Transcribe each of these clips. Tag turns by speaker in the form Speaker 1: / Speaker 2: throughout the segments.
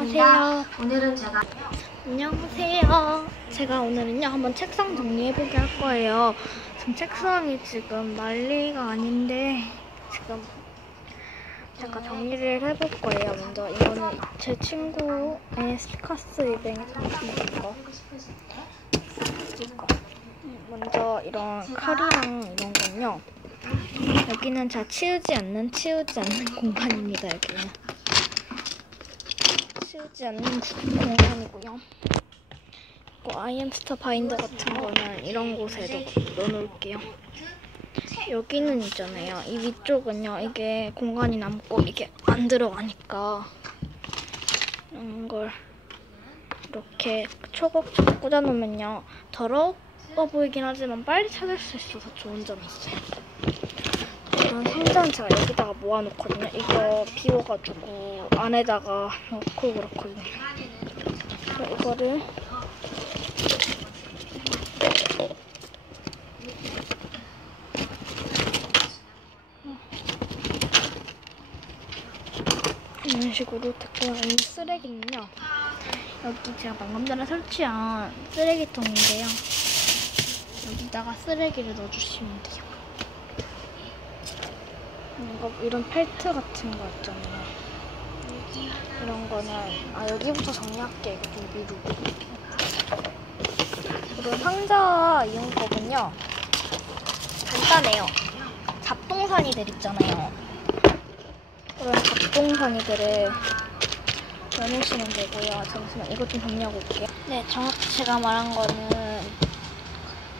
Speaker 1: 안녕하세요.
Speaker 2: 오늘은 제가
Speaker 1: 안녕하세요. 제가 오늘은요 한번 책상 정리해보게 할 거예요. 지금 책상이 지금 난리가 아닌데 지금 제가 정리를 해볼 거예요. 먼저 이거는 제 친구의 스피커스 이벤트 이거 이거 먼저 이런 칼이랑 이런 건요. 여기는 제가 치우지 않는 치우지 않는 공간입니다. 여기는. 치우지 않는 공간이고요. 아이엠스터 바인더 같은 거는 이런 곳에 넣, 넣어놓을게요. 여기는 있잖아요. 이 위쪽은요. 이게 공간이 남고 이게 안 들어가니까 이런 걸 이렇게 초곡초곡 꽂아놓으면요. 더러워 보이긴 하지만 빨리 찾을 수 있어서 좋은 점이 있어요. 이런 상자는 제가 여기다가 모아놓거든요. 이거 비워가지고 안에다가 넣고 그렇거든요. 이거를 이런 식으로 됐고요. 이 쓰레기는요. 여기 제가 방금 전에 설치한 쓰레기통인데요. 여기다가 쓰레기를 넣어주시면 돼요. 이거 이런 펠트 같은 거 있잖아요. 이런 거는 아 여기부터 정리할게 좀 미루고. 이런 상자 이용법은요 간단해요. 잡동사니들 있잖아요. 그런 잡동사니들을 넣으시면 되고요. 잠시만 이것 좀 정리하고 올게요. 네, 정확히 제가 말한 거는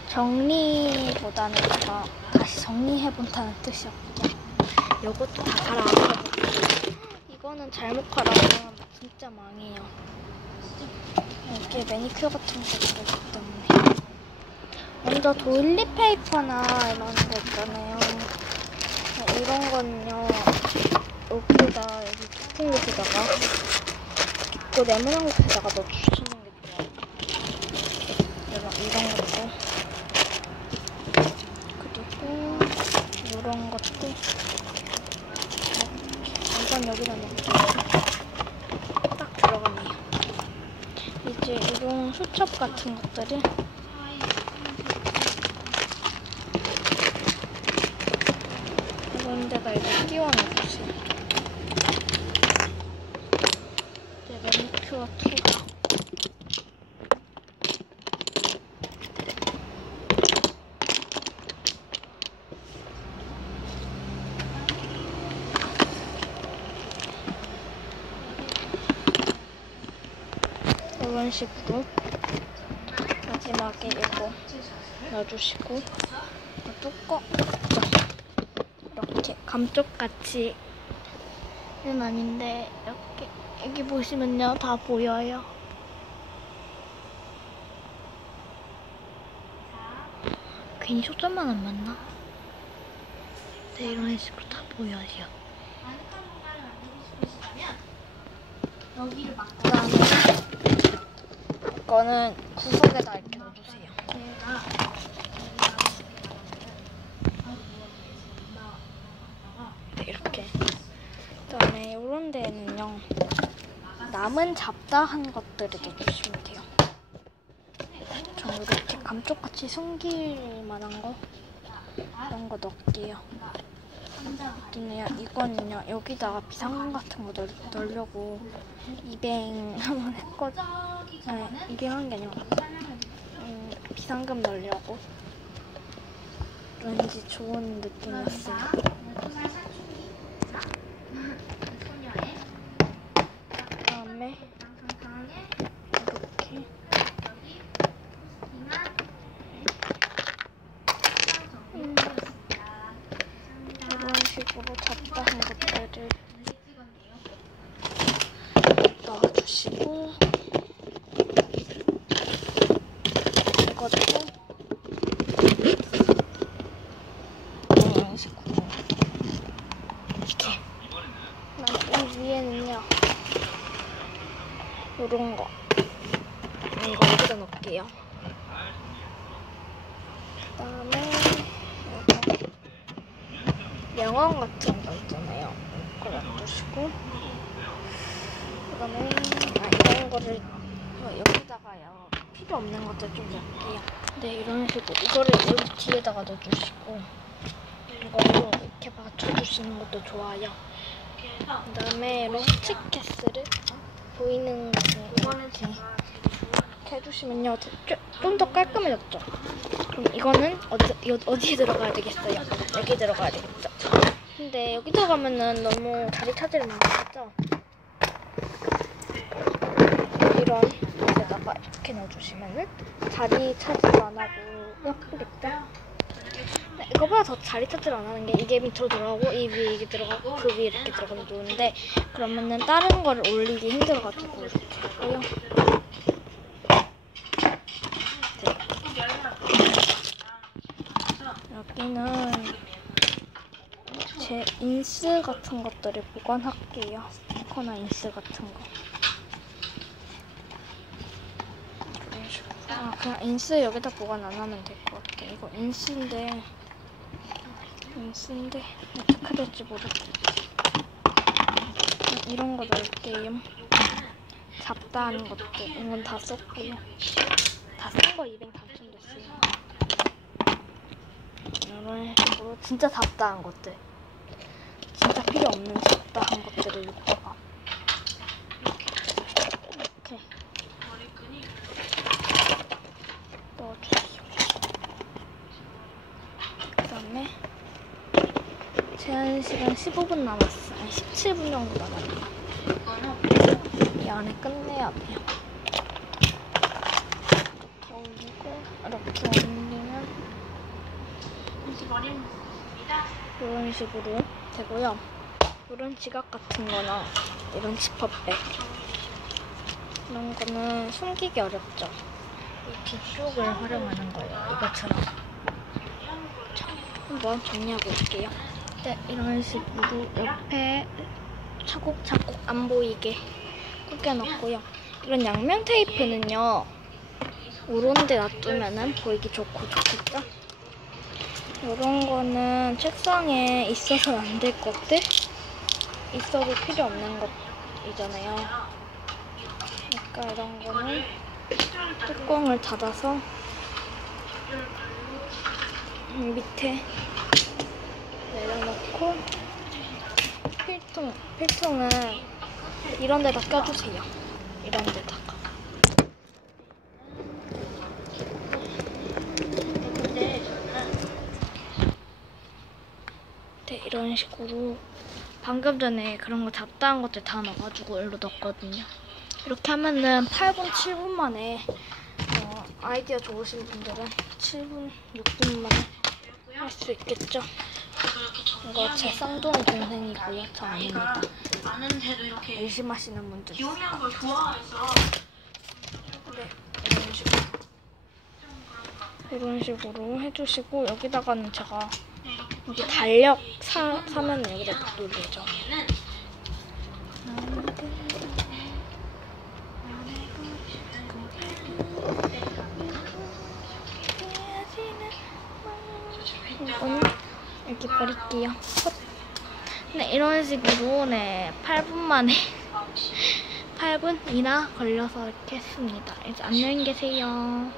Speaker 1: 정리보다는 제가 다시 정리해본다는 뜻이었고 요. 이것도 다 갈아엎어요. 이거는 잘못 갈아엎으면 진짜 망해요. 이게 매니큐어 같은 거 들어있기 때문에. 먼저 도일리 페이퍼나 이런 거 있잖아요. 이런 거는요. 여기다 여기 깊은 곳에다가 깊고 네모난 곳에다가 넣어주시는 게 좋아요. 이런, 이런 것도 그리고 이런 것도 여기다 넣을게요. 딱 들어가네요. 이제 이런 수첩 같은 것들을 이런 데다 이제 끼워 넣어주세요. 이제 매니큐어 투가 이런 식으로 마지막에 이거 넣어주시고 뚜껑 이렇게 감쪽같이는 아닌데 이렇게 여기 보시면요 다 보여요. 괜히 초점만 안 맞나? 네 이런 식으로 다 보여요.
Speaker 2: 여기를 막
Speaker 1: 그다음에 이 거는 구석에다 이렇게 넣어주세요. 네, 이렇게. 그다음에 이런 데는요 남은 잡다한 것들을 넣어주시면 돼요. 저 이렇게 감쪽같이 숨길 만한 거 이런 거 넣을게요. 있네요. 이거는요 여기다가 비상금 같은 거 넣, 넣으려고 이뱅 한번 했거든. 네, 이뱅 한게 아니라 음, 비상금 넣으려고. 왠지 좋은 느낌이었어요. 그 다음에 이렇게. 음, 이런 식으로 잡다한 것들을 넣어주시고 이것도 이런 식으로 이렇게 그다음에 이 위에는요 요런 거 이거 여기다 넣을게요 그 다음에 이거 명언 같은 거 있잖아요. 그걸 놔두시고 그 다음에 거를 어, 여기다가요. 필요 없는 것들 좀 넣을게요. 네, 이런 식으로 이거를 여기 뒤에다가 넣어주시고 이걸로 이렇게 맞춰주시는 것도 좋아요. 그다음에 로스티켓스를 보이는 거 이렇게 해주시면요 좀 더 깔끔해졌죠. 그럼 이거는 어디 여- 어디에 들어가야 되겠어요? 여기 들어가야 되겠죠. 근데 여기 들어가면은 너무 자리 차지를 못하죠. 이런 데다가 이렇게 넣어주시면은 자리 차지도 안 하고 예쁘겠죠? 네, 이거보다 더 자리 차지를 안 하는 게 이게 밑으로 들어가고 이 위에 이게 들어가고 그 위에 이렇게 들어가면 좋은데 그러면은 다른 거를 올리기 힘들어가지고 이렇게. 여기는 제 인스 같은 것들을 보관할게요. 스티커나 인스 같은 거. 아, 그냥 인스 여기다 보관 안 하면 될 것 같아. 이거 인스인데, 인스인데, 어떻게 될지 모르겠어. 이런 거 넣을게요. 잡다한 것들. 이건 다 썼고요. 다 쓴 거 200 당첨됐어요. 이런 식으로 진짜 잡다한 것들. 진짜 필요 없는 잡다한 것들을 여기다가 이렇게 넣어주세요. 그 다음에 제한 시간 15분 남았어. 아니 17분 정도 남았네요. 이 안에 끝내야 돼요. 더 올리고 이렇게 올리면 이런 식으로 되고요. 이런 지갑 같은 거나 이런 지퍼백 이런 거는 숨기기 어렵죠. 이 뒤쪽을 활용하는 거예요. 이것처럼. 자, 한번 정리하고 올게요. 네, 이런 식으로 옆에 차곡차곡 안 보이게 꾸겨놓고요. 이런 양면 테이프는요. 이런 데 놔두면은 보이기 좋고 좋겠죠? 이런 거는 책상에 있어서 안 될 것들? 있어도 필요 없는 것이잖아요. 그러니까 이런 거는 뚜껑을 닫아서 밑에 내려놓고 필통, 필통은 이런 데다 껴주세요. 이런 데다가. 네, 이런 식으로 방금 전에 그런 거 잡다한 것들 다 넣어가지고 일로 넣었거든요. 이렇게 하면은 8분, 7분 만에 어, 아이디어 좋으신 분들은 7분, 6분 만에 할 수 있겠죠. 이거 제 쌍둥이 동생이고요. 저 아닙니다.
Speaker 2: 아는데도 이렇게
Speaker 1: 의심하시는 분들.
Speaker 2: 비용이한 걸 좋아해서
Speaker 1: 네, 이런 식으로. 이런 식으로 해주시고 여기다가는 제가 여기 달력 사, 사면 여기다 놓을죠. 이거는 이렇게 버릴게요. 헛. 네, 이런 식으로 네 8분 만에 8분이나 걸려서 이렇게 했습니다. 이제 안녕히 계세요.